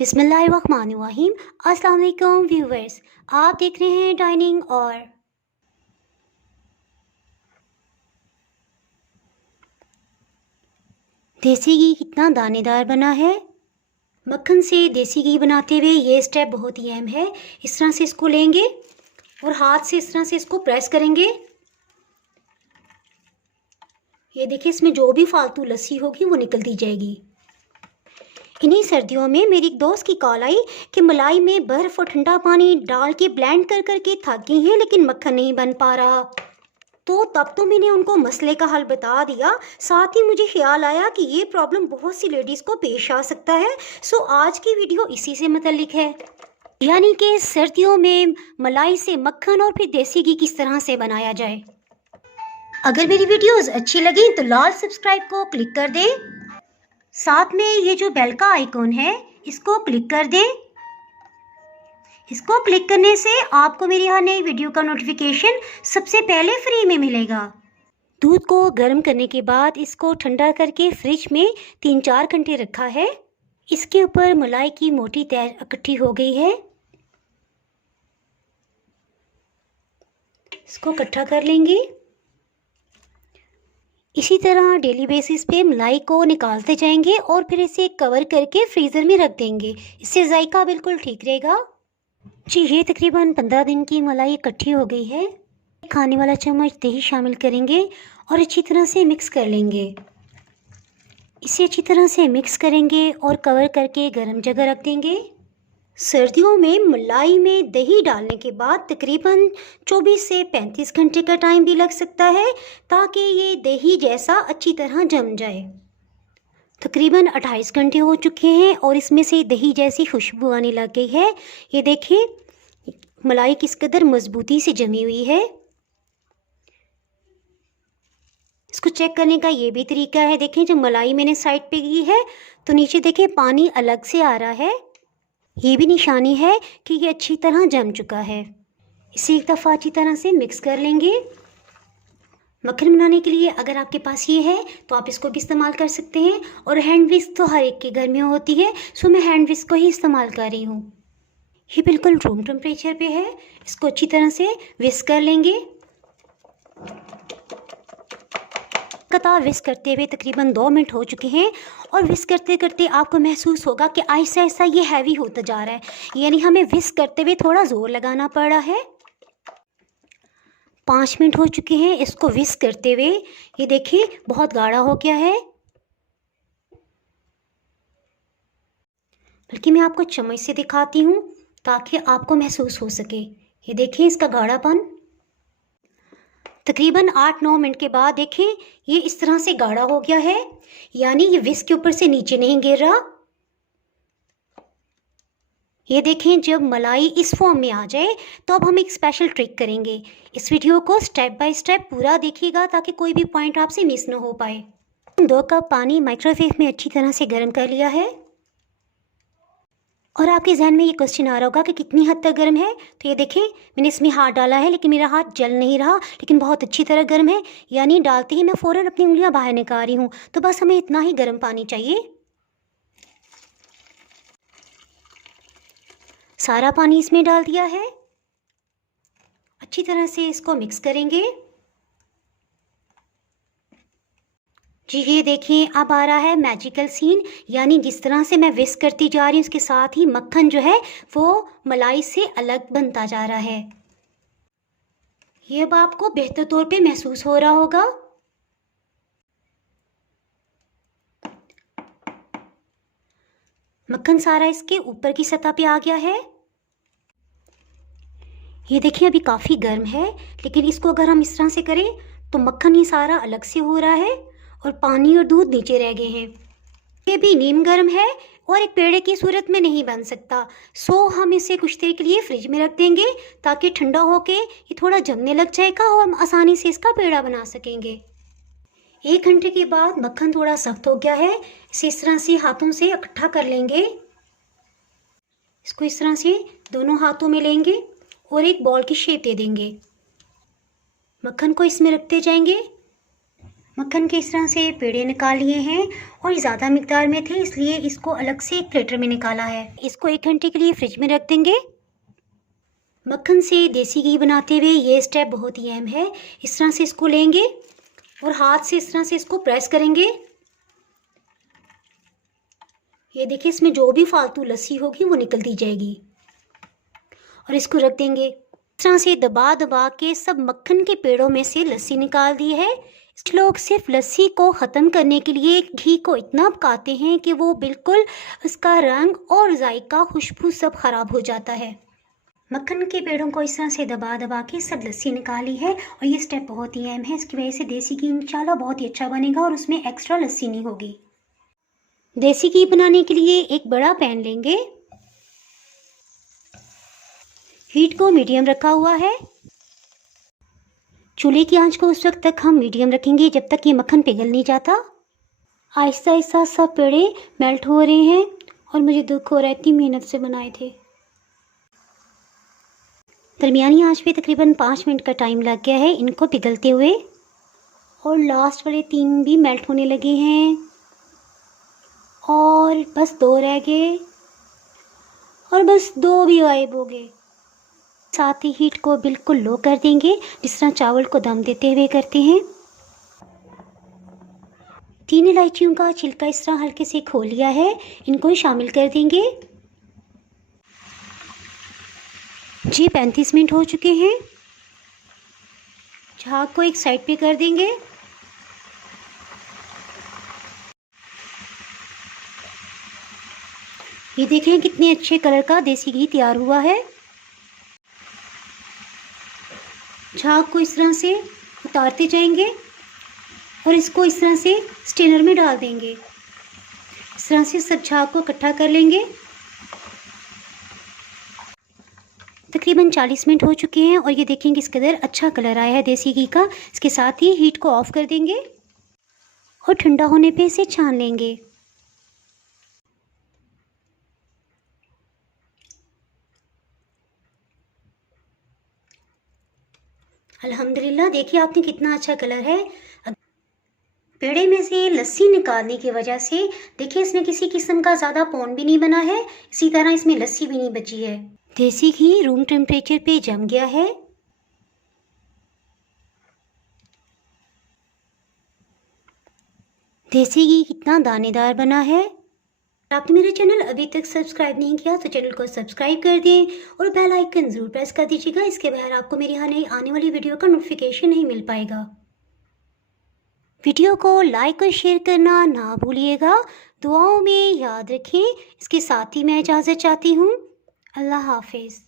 बिस्मिल्लाहिर्रहमानिर्रहीम। अस्सलाम वालेकुम व्यूवर्स, आप देख रहे हैं डाइनिंग और देसी घी कितना दानेदार बना है। मक्खन से देसी घी बनाते हुए ये स्टेप बहुत ही अहम है। इस तरह से इसको लेंगे और हाथ से इस तरह से इसको प्रेस करेंगे। ये देखिए, इसमें जो भी फालतू लस्सी होगी वो निकलती जाएगी। इन्हीं सर्दियों में मेरी एक दोस्त की कॉल आई कि मलाई में बर्फ़ और ठंडा पानी डाल के ब्लेंड कर करके थक गई हैं, लेकिन मक्खन नहीं बन पा रहा। तो तब तो मैंने उनको मसले का हल बता दिया। साथ ही मुझे ख्याल आया कि ये प्रॉब्लम बहुत सी लेडीज़ को पेश आ सकता है। सो आज की वीडियो इसी से मुतल्लिक है, यानी कि सर्दियों में मलाई से मक्खन और फिर देसी घी किस तरह से बनाया जाए। अगर मेरी वीडियोस अच्छी लगी तो लाल सब्सक्राइब को क्लिक कर दें। साथ में ये जो बेल का आइकॉन है इसको क्लिक कर दें। इसको क्लिक करने से आपको मेरी हर नई वीडियो का नोटिफिकेशन सबसे पहले फ्री में मिलेगा। दूध को गर्म करने के बाद इसको ठंडा करके फ्रिज में 3-4 घंटे रखा है। इसके ऊपर मलाई की मोटी तह इकट्ठी हो गई है। इसको इकट्ठा कर लेंगे। इसी तरह डेली बेसिस पे मलाई को निकालते जाएंगे और फिर इसे कवर करके फ्रीज़र में रख देंगे। इससे जायका बिल्कुल ठीक रहेगा। जी, ये तकरीबन 15 दिन की मलाई इकट्ठी हो गई है। खाने वाला चम्मच दही शामिल करेंगे और अच्छी तरह से मिक्स कर लेंगे। इसे अच्छी तरह से मिक्स करेंगे और कवर करके गर्म जगह रख देंगे। सर्दियों में मलाई में दही डालने के बाद तकरीबन 24 से 35 घंटे का टाइम भी लग सकता है, ताकि ये दही जैसा अच्छी तरह जम जाए। तकरीबन 28 घंटे हो चुके हैं और इसमें से दही जैसी खुशबू आने लग गई है। ये देखिए मलाई किस कदर मजबूती से जमी हुई है। इसको चेक करने का ये भी तरीका है। देखें, जब मलाई मैंने साइड पे की है तो नीचे देखें पानी अलग से आ रहा है। ये भी निशानी है कि ये अच्छी तरह जम चुका है। इसे एक दफ़ा अच्छी तरह से मिक्स कर लेंगे। मक्खन बनाने के लिए अगर आपके पास ये है तो आप इसको भी इस्तेमाल कर सकते हैं, और हैंड विस्क तो हर एक के घर में होती है, सो मैं हैंड विस्क को ही इस्तेमाल कर रही हूँ। ये बिल्कुल रूम टेम्परेचर पे है। इसको अच्छी तरह से विस्क कर लेंगे। लगातार विस्क करते हुए तकरीबन 2 मिनट हो चुके हैं और विस्क करते करते आपको महसूस होगा कि आहिस्ता आहिस्ता ये हैवी होता जा रहा है, यानी हमें विस्क करते हुए थोड़ा ज़ोर लगाना पड़ रहा है। 5 मिनट हो चुके हैं इसको विस्क करते हुए। ये देखिए बहुत गाढ़ा हो गया है। बल्कि मैं आपको चम्मच से दिखाती हूँ ताकि आपको महसूस हो सके। ये देखिए इसका गाढ़ापन। तकरीबन 8-9 मिनट के बाद देखें ये इस तरह से गाढ़ा हो गया है, यानी ये विस्क के ऊपर से नीचे नहीं गिर रहा। ये देखें जब मलाई इस फॉर्म में आ जाए तो अब हम एक स्पेशल ट्रिक करेंगे। इस वीडियो को स्टेप बाय स्टेप पूरा देखिएगा ताकि कोई भी पॉइंट आपसे मिस ना हो पाए। 2 कप पानी माइक्रोवेव में अच्छी तरह से गर्म कर लिया है। और आपके जहन में ये क्वेश्चन आ रहा होगा कि कितनी हद तक गर्म है। तो ये देखें मैंने इसमें हाथ डाला है लेकिन मेरा हाथ जल नहीं रहा, लेकिन बहुत अच्छी तरह गर्म है, यानी डालते ही मैं फ़ौरन अपनी उंगलियां बाहर निकाल रही हूँ। तो बस हमें इतना ही गर्म पानी चाहिए। सारा पानी इसमें डाल दिया है। अच्छी तरह से इसको मिक्स करेंगे। जी, ये देखिए अब आ रहा है मैजिकल सीन, यानी जिस तरह से मैं विस्क करती जा रही हूँ उसके साथ ही मक्खन जो है वो मलाई से अलग बनता जा रहा है। ये अब आपको बेहतर तौर पे महसूस हो रहा होगा। मक्खन सारा इसके ऊपर की सतह पे आ गया है। ये देखिए अभी काफ़ी गर्म है, लेकिन इसको अगर हम इस तरह से करें तो मक्खन ये सारा अलग से हो रहा है और पानी और दूध नीचे रह गए हैं। ये भी नीम गर्म है और एक पेड़े की सूरत में नहीं बन सकता, सो हम इसे कुछ देर के लिए फ्रिज में रख देंगे ताकि ठंडा होके ये थोड़ा जमने लग जाएगा और हम आसानी से इसका पेड़ा बना सकेंगे। 1 घंटे के बाद मक्खन थोड़ा सख्त हो गया है। इसे इस तरह से हाथों से इकट्ठा कर लेंगे। इसको इस तरह से दोनों हाथों में लेंगे और एक बॉल की शेप दे देंगे। मक्खन को इसमें रखते जाएंगे। मक्खन के इस तरह से पेड़े निकाल लिए हैं और ये ज़्यादा मिकदार में थे, इसलिए इसको अलग से एक प्लेटर में निकाला है। इसको 1 घंटे के लिए फ्रिज में रख देंगे। मक्खन से देसी घी बनाते हुए ये स्टेप बहुत ही अहम है। इस तरह से इसको लेंगे और हाथ से इस तरह से इसको प्रेस करेंगे। ये देखिए, इसमें जो भी फालतू लस्सी होगी वो निकल दी जाएगी और इसको रख देंगे। इस तरह से दबा दबा के सब मक्खन के पेड़ों में से लस्सी निकाल दी है। लोग सिर्फ लस्सी को ख़त्म करने के लिए घी को इतना पकाते हैं कि वो बिल्कुल उसका रंग और जायका, खुशबू सब ख़राब हो जाता है। मक्खन के पेड़ों को इस तरह से दबा दबा के सब लस्सी निकाली है और ये स्टेप बहुत ही अहम है। इसकी वजह से देसी घी इंशाल्लाह बहुत ही अच्छा बनेगा और उसमें एक्स्ट्रा लस्सी नहीं होगी। देसी घी बनाने के लिए एक बड़ा पैन लेंगे। हीट को मीडियम रखा हुआ है। चूल्हे की आंच को उस वक्त तक हम मीडियम रखेंगे जब तक ये मक्खन पिघल नहीं जाता। आहिस्ता आहिस्ता सब पेड़े मेल्ट हो रहे हैं और मुझे दुख हो रहा है, इतनी मेहनत से बनाए थे। दरमियानी आंच पे तकरीबन 5 मिनट का टाइम लग गया है इनको पिघलते हुए और लास्ट वाले 3 भी मेल्ट होने लगे हैं और बस 2 रह गए और बस 2 भी गायब हो गए। साथ ही हीट को बिल्कुल लो कर देंगे, जिस तरह चावल को दम देते हुए करते हैं। 3 इलायचियों का छिलका इस तरह हल्के से खोल लिया है, इनको शामिल कर देंगे। जी 35 मिनट हो चुके हैं। झाग को एक साइड पे कर देंगे। ये देखें कितने अच्छे कलर का देसी घी तैयार हुआ है। झाग को इस तरह से उतारते जाएंगे और इसको इस तरह से स्टेनर में डाल देंगे। इस तरह से सब झाग को इकट्ठा कर लेंगे। तकरीबन 40 मिनट हो चुके हैं और ये देखें किस कदर अच्छा कलर आया है देसी घी का। इसके साथ ही हीट को ऑफ कर देंगे और ठंडा होने पे इसे छान लेंगे। अल्हम्दुलिल्लाह, देखिए आपने कितना अच्छा कलर है। पेड़े में से लस्सी निकालने की वजह से देखिए इसमें किसी किस्म का ज़्यादा पौन भी नहीं बना है, इसी तरह इसमें लस्सी भी नहीं बची है। देसी घी रूम टेम्परेचर पे जम गया है। देसी घी कितना दानेदार बना है। आपने मेरा चैनल अभी तक सब्सक्राइब नहीं किया तो चैनल को सब्सक्राइब कर दें और बेल आइकन ज़रूर प्रेस कर दीजिएगा। इसके बगैर आपको मेरी आने वाली वीडियो का नोटिफिकेशन नहीं मिल पाएगा। वीडियो को लाइक और शेयर करना ना भूलिएगा। दुआओं में याद रखें। इसके साथ ही मैं इजाज़त चाहती हूँ। अल्लाह हाफिज़।